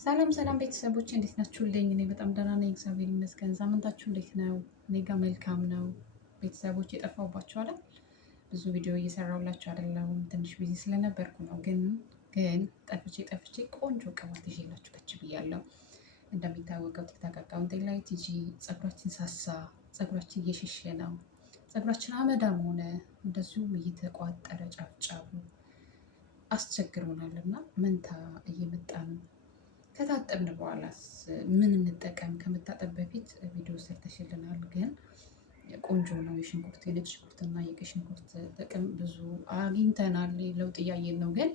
ሰላም ሰላም ቤተሰቦች እንዴት ናችሁልኝ? እኔ በጣም ደህና ነኝ፣ እግዚአብሔር ይመስገን። ሳምንታችሁ እንዴት ነው? እኔ ጋር መልካም ነው። ቤተሰቦች የጠፋሁባችሁ አይደል? ብዙ ቪዲዮ እየሰራሁላችሁ አይደለም፣ ትንሽ ቢዚ ስለነበርኩ ነው። ግን ጠፍቼ ቆንጆ ቅባት ይዤላችሁ ከች ብያለሁ። እንደሚታወቀው ቲክታክ አካውንቴ ላይ ቲጂ ፀጉራችን ሳሳ፣ ፀጉራችን እየሸሸ ነው፣ ፀጉራችን አመዳም ሆነ፣ እንደዚሁም እየተቋጠረ ጫፍጫፉ አስቸግሮናል እና መንታ እየመጣ ነው። ከታጠብን በኋላስ ምን እንጠቀም? ከመታጠብ በፊት ቪዲዮ ሰርተሽልናል፣ ግን ቆንጆ ነው። የሽንኩርት የነጭ ሽንኩርትና የቀይ ሽንኩርት ጥቅም ብዙ አግኝተናል፣ ለውጥ እያየን ነው። ግን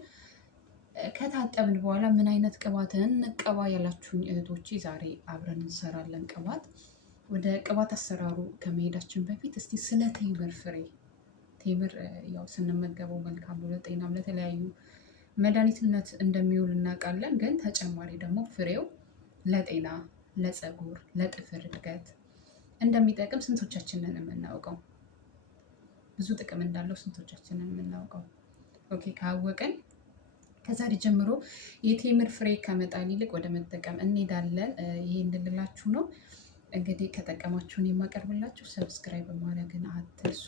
ከታጠብን በኋላ ምን አይነት ቅባትን እንቀባ ያላችሁኝ እህቶቼ፣ ዛሬ አብረን እንሰራለን ቅባት። ወደ ቅባት አሰራሩ ከመሄዳችን በፊት እስቲ ስለ ቴምር ፍሬ፣ ቴምር ያው ስንመገበው መልካም ነው ለጤናም ለተለያዩ መድኃኒትነት እንደሚውል እናውቃለን። ግን ተጨማሪ ደግሞ ፍሬው ለጤና፣ ለፀጉር፣ ለጥፍር እድገት እንደሚጠቅም ስንቶቻችንን የምናውቀው? ብዙ ጥቅም እንዳለው ስንቶቻችንን የምናውቀው? ኦኬ ካወቅን ከዛሬ ጀምሮ የቴምር ፍሬ ከመጣል ይልቅ ወደ መጠቀም እንሄዳለን። ይሄ እንድልላችሁ ነው። እንግዲህ ከጠቀማችሁን የማቀርብላችሁ ሰብስክራይብ በማድረግን አትርሱ።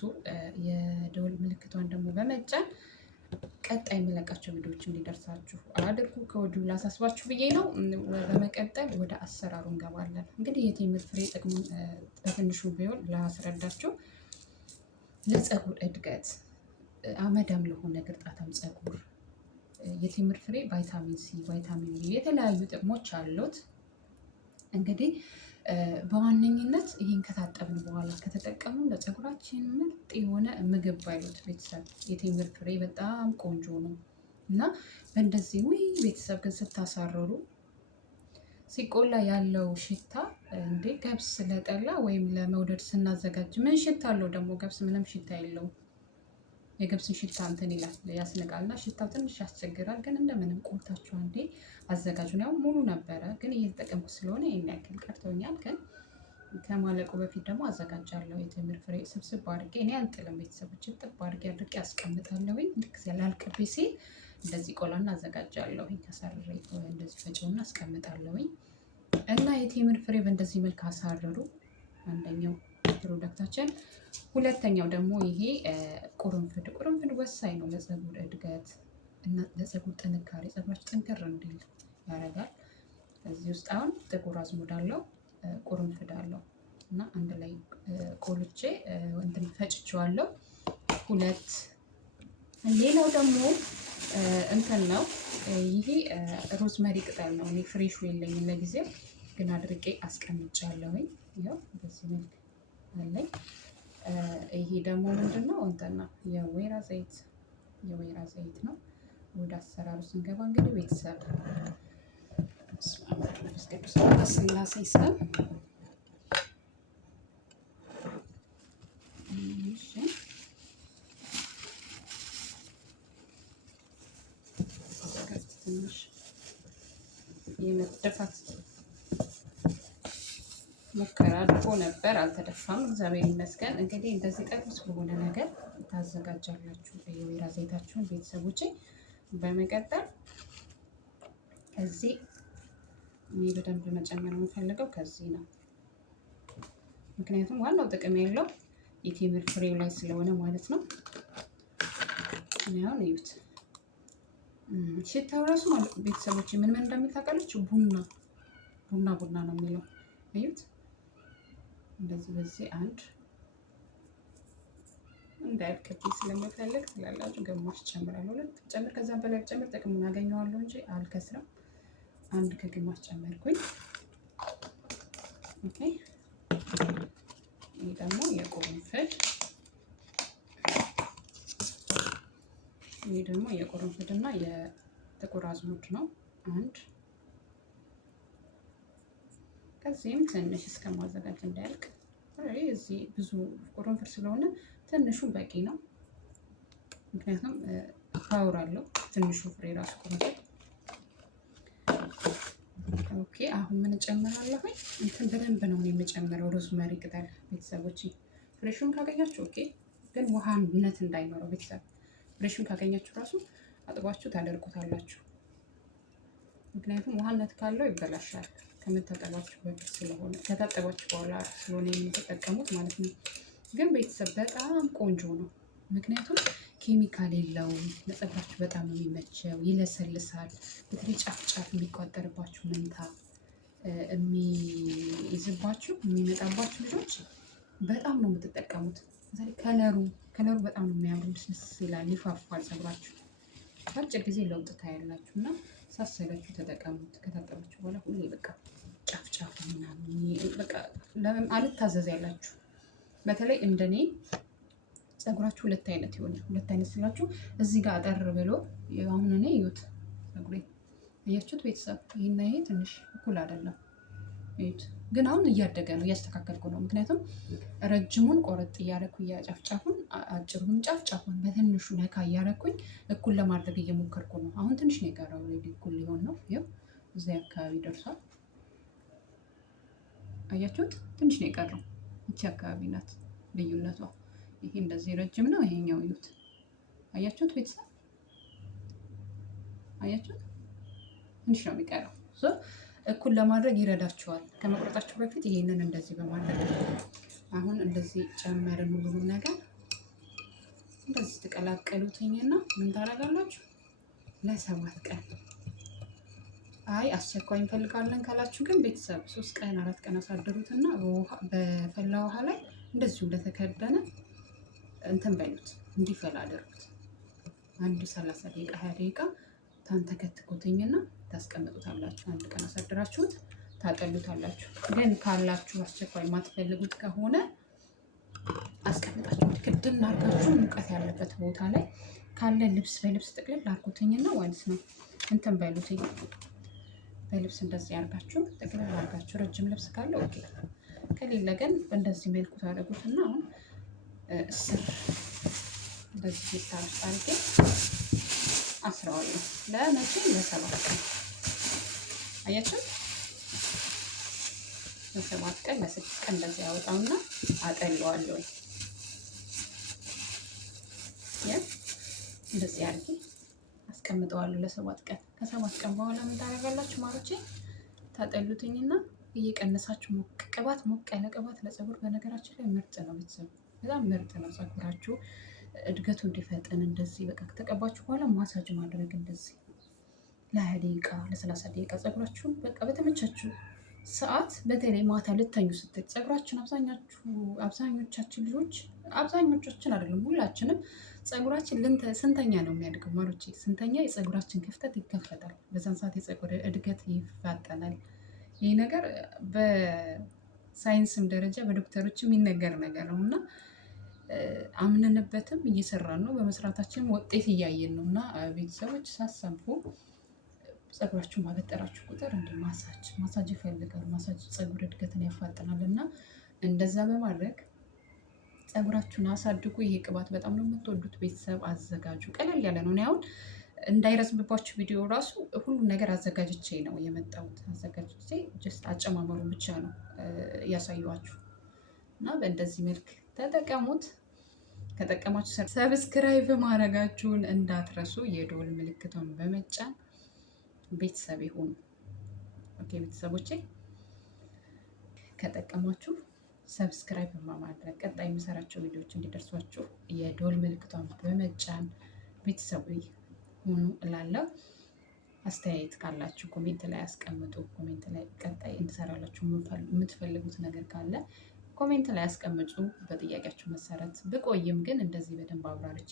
የደወል ምልክቷን ደግሞ በመጫን ቀጣይ የሚለቃቸው ቪዲዮዎች እንዲደርሳችሁ አድርጉ። ከወዲሁ ላሳስባችሁ ብዬ ነው። በመቀጠል ወደ አሰራሩ እንገባለን። እንግዲህ የቴምር ፍሬ ጥቅሙን በትንሹ ቢሆን ላስረዳችሁ። ለፀጉር እድገት፣ አመዳም ለሆነ ግርጣታም ፀጉር የቴምር ፍሬ ቫይታሚን ሲ፣ ቫይታሚን ቢ የተለያዩ ጥቅሞች አሉት። እንግዲህ በዋነኝነት ይህን ከታጠብን በኋላ ከተጠቀሙ ለፀጉራችን ምርጥ የሆነ ምግብ ባይሉት ቤተሰብ የቴምር ፍሬ በጣም ቆንጆ ነው እና በእንደዚህ ቤተሰብ ግን ስታሳርሩ ሲቆላ ያለው ሽታ እንዴ! ገብስ ለጠላ ወይም ለመውደድ ስናዘጋጅ ምን ሽታ አለው? ደግሞ ገብስ ምንም ሽታ የለውም። የገብስን ሽታ እንትን ይላል ያስንቃልና ሽታው ትንሽ ያስቸግራል። ግን እንደምንም ቆልታችሁ አንዴ አዘጋጁን። ያው ሙሉ ነበረ ግን እየተጠቀምኩ ስለሆነ ይሄን ያክል ቀርቶኛል። ግን ከማለቁ በፊት ደግሞ አዘጋጃለሁ። የቴምር ፍሬ ስብስብ አድርጌ እኔ አልጥልም ቤተሰቦች፣ ጥብ አድርጌ አስቀምጣለሁኝ። ልክ ሊያልቅብኝ ሲል እንደዚህ ቆላና አዘጋጃለሁኝ። ከሰርሬ እንደዚህ ፈጨውና አስቀምጣለሁኝ። እና የቴምር ፍሬ በእንደዚህ መልክ አሳርሩ። አንደኛው ፕሮዳክታችን። ሁለተኛው ደግሞ ይሄ ቁርንፍድ ወሳኝ ነው ለፀጉር እድገት እና ለፀጉር ጥንካሬ። ፀጉራችን ጠንከር እንዲል ያደርጋል። እዚህ ውስጥ አሁን ጥቁር አዝሙድ አለው፣ ቁርንፍድ አለው እና አንድ ላይ ቆልቼ እንትን ፈጭቼዋለሁ። ሁለት ሌላው ደግሞ እንትን ነው። ይሄ ሮዝመሪ ቅጠል ነው። እኔ ፍሬሹ የለኝም ለጊዜው፣ ግን አድርቄ አስቀምጫለሁኝ። ይኸው በዚህ መልክ አለኝ። ይሄ ደግሞ ምንድን ነው? እንትን ነው የወይራ ዘይት ነው። ወደ አሰራሩ ስንገባ እንግዲህ ቤተሰብ ስላሴ ስም ትንሽ የመደፋት ሙከራ አድርጎ ነበር፣ አልተደፋም፣ እግዚአብሔር ይመስገን። እንግዲህ እንደዚህ ጠቅስ በሆነ ነገር ታዘጋጃላችሁ የወይራ ዘይታችሁን ቤተሰቦቼ። በመቀጠል ከዚህ እኔ በደንብ መጨመር የምፈልገው ከዚህ ነው፣ ምክንያቱም ዋናው ጥቅም ያለው የቴምር ፍሬው ላይ ስለሆነ ማለት ነው። አሁን እዩት፣ ሽታው ራሱ ማለት ቤተሰቦቼ ምን እንደሚል ታውቃላችሁ? ቡና ነው የሚለው። እዩት እንደዚህ በዚህ አንድ እንዳያልቅብኝ ስለምፈልግ ስላላችሁ ግማሽ ጨምራለሁ። ሁለት ጨምር፣ ከዛ በላይ ጨምር፣ ጥቅሙን አገኘዋለሁ እንጂ አልከስረም። አንድ ከግማሽ ጨመርኩኝ። ኦኬ ይሄ ደግሞ የቁርንፍድ እና የጥቁር አዝሙድ ነው አንድ። ከዚህም ትንሽ እስከማዘጋጅ እንዳያልቅ እዚህ ብዙ ቁርንፍድ ስለሆነ ትንሹ በቂ ነው። ምክንያቱም ፓወር አለው ትንሹ ፍሬ ራሱ ቁርንፍድ። ኦኬ አሁን ምን እጨምራለሁ? እንትን በደንብ ነው የምጨምረው ሮዝመሪ ቅጠል ቤተሰቦች። ፍሬሹን ካገኛችሁ ኦኬ፣ ግን ውሃነት እንዳይኖረው ቤተሰብ። ፍሬሹን ካገኛችሁ ራሱ አጥባችሁ ታደርቁታላችሁ። ምክንያቱም ውሃነት ካለው ይበላሻል ከመታጠባችሁ በፊት ስለሆነ ከታጠባችሁ በኋላ ስለሆነ የምትጠቀሙት ማለት ነው። ግን ቤተሰብ በጣም ቆንጆ ነው። ምክንያቱም ኬሚካል የለውም። ለፀጉራችሁ በጣም የሚመቸው ይለሰልሳል። በተለይ ጫፍ ጫፍ የሚቋጠርባችሁ መንታ የሚይዝባችሁ የሚመጣባችሁ ልጆች በጣም ነው የምትጠቀሙት። ከለሩ በጣም ነው የሚያምሩ፣ ልስልስ ይላል፣ ይፋፋል ፀጉራችሁ። በአጭር ጊዜ ለውጥ ታያላችሁ እና ሳሰላችሁ ተጠቀሙት። ከታጠባችሁ በኋላ ሁሌ በቃ ጫፍ ጫፍ ምናምን በቃ አልታዘዝ ያላችሁ በተለይ እንደኔ ፀጉራችሁ ሁለት አይነት ይሆናል። ሁለት አይነት ስላችሁ እዚህ ጋር አጠር ብሎ አሁን እኔ እዩት ፀጉሬ እያችሁት ቤተሰብ ይሄና ይሄ ትንሽ እኩል አይደለም። እዩት ግን አሁን እያደገ ነው፣ እያስተካከልኩ ነው። ምክንያቱም ረጅሙን ቆረጥ እያደረኩ ጫፉን፣ አጭሩንም ጫፉን በትንሹ ነካ እያደረኩኝ እኩል ለማድረግ እየሞከርኩ ነው። አሁን ትንሽ ነው የቀረው እኩል ሊሆን ነው። ይኸው እዚህ አካባቢ ደርሷል። አያችሁት? ትንሽ ነው የቀረው። እቺ አካባቢ ናት ልዩነቷ። ይሄ እንደዚህ ረጅም ነው፣ ይሄኛው እዩት። አያችሁት ቤተሰብ? አያችሁት? ትንሽ ነው የሚቀረው። እኩል ለማድረግ ይረዳችኋል። ከመቁረጣችሁ በፊት ይሄንን እንደዚህ በማድረግ አሁን እንደዚህ ጨመርን ሁሉንም ነገር እንደዚህ ትቀላቀሉትኝና ምን ታደርጋላችሁ? ለ7 ቀን አይ አስቸኳይ እንፈልጋለን ካላችሁ ግን ቤተሰብ 3 ቀን 4 ቀን አሳድሩትና በፈላ ውሃ ላይ እንደዚሁ እንደተከደነ እንትን በሉት፣ እንዲፈላ አድርጉት። አንድ 30 ደቂቃ 20 ደቂቃ ታንተከትኩትኝና ታስቀምጡታላችሁ። አንድ ቀን አሳድራችሁት ታጠሉታላችሁ። ግን ካላችሁ አስቸኳይ የማትፈልጉት ከሆነ አስቀምጣችሁት ክድን አድርጋችሁ ሙቀት ያለበት ቦታ ላይ ካለ ልብስ በልብስ ጥቅልል አድርጉትኝና ማለት ነው እንትን በሉትኝ። በልብስ እንደዚህ አድርጋችሁ ጥቅልል አድርጋችሁ ረጅም ልብስ ካለ ኦኬ፣ ከሌለ ግን እንደዚህ መልኩ ታደርጉትና አሁን እስር እንደዚህ ፊት አድርጌ አስረዋለሁ። ለመቼ? ለ7 ቀን። አያችሁ? ለ7 ቀን ለ6 ቀን እንደዚህ ያወጣውና አጠለዋለሁ። እንደዚህ አድርጌ አስቀምጠዋለሁ ለ7 ቀን። ከ7 ቀን በኋላ ምን ታደርጋላችሁ ማሮቼ? ታጠሉትኝና እየቀነሳችሁ ቅባት፣ ሞቅ ያለ ቅባት ለፀጉር በነገራችን ላይ ምርጥ ነው ቤተሰብ፣ በጣም ምርጥ ነው። ፀጉራችሁ እድገቱ እንዲፈጠን እንደዚህ በቃ ከተቀባችሁ በኋላ ማሳጅ ማድረግ እንደዚህ ለ20 ደቂቃ ለ30 ደቂቃ ፀጉራችሁን በቃ በተመቻችሁ ሰዓት፣ በተለይ ማታ ልተኙ ስትል ፀጉራችን አብዛኞቻችን ልጆች አብዛኞቻችን አይደለም ሁላችንም ፀጉራችን ስንተኛ ነው የሚያድገው ማሮቼ? ስንተኛ የፀጉራችን ክፍተት ይከፈታል። በዛን ሰዓት የፀጉር እድገት ይፋጠናል። ይህ ነገር በሳይንስም ደረጃ በዶክተሮችም የሚነገር ነገር ነው እና አምነንበትም እየሰራን ነው። በመስራታችንም ውጤት እያየን ነው። እና ቤተሰቦች ሳሰቡ ፀጉራችሁን ባበጠራችሁ ቁጥር እንደ ማሳጅ ይፈልጋል። ማሳጅ ፀጉር እድገትን ያፋጥናል እና እንደዛ በማድረግ ፀጉራችሁን አሳድጉ። ይሄ ቅባት በጣም ነው የምትወዱት ቤተሰብ፣ አዘጋጁ። ቀለል ያለ ነው። እኔ አሁን እንዳይረዝምባችሁ ቪዲዮ ራሱ ሁሉም ነገር አዘጋጅቼ ነው የመጣሁት። አዘጋጅቼ ጀስት አጨማመሩ ብቻ ነው ያሳየኋችሁ እና በእንደዚህ መልክ ተጠቀሙት። ከጠቀማችሁ ሰብስክራይብ ማድረጋችሁን እንዳትረሱ፣ የደወል ምልክቱን በመጫን ቤተሰብ ይሁኑ። ኦኬ ቤተሰቦቼ፣ ከጠቀማችሁ ሰብስክራይብ በማድረግ ቀጣይ የሚሰራቸው ቪዲዮዎች እንዲደርሷችሁ የደወል ምልክቷን በመጫን ቤተሰቡ ሁኑ እላለሁ። አስተያየት ካላችሁ ኮሜንት ላይ አስቀምጡ። ኮሜንት ላይ ቀጣይ እንድሰራላችሁ የምትፈልጉት ነገር ካለ ኮሜንት ላይ አስቀምጡ። በጥያቄያችሁ መሰረት ብቆይም ግን እንደዚህ በደንብ አብራርቼ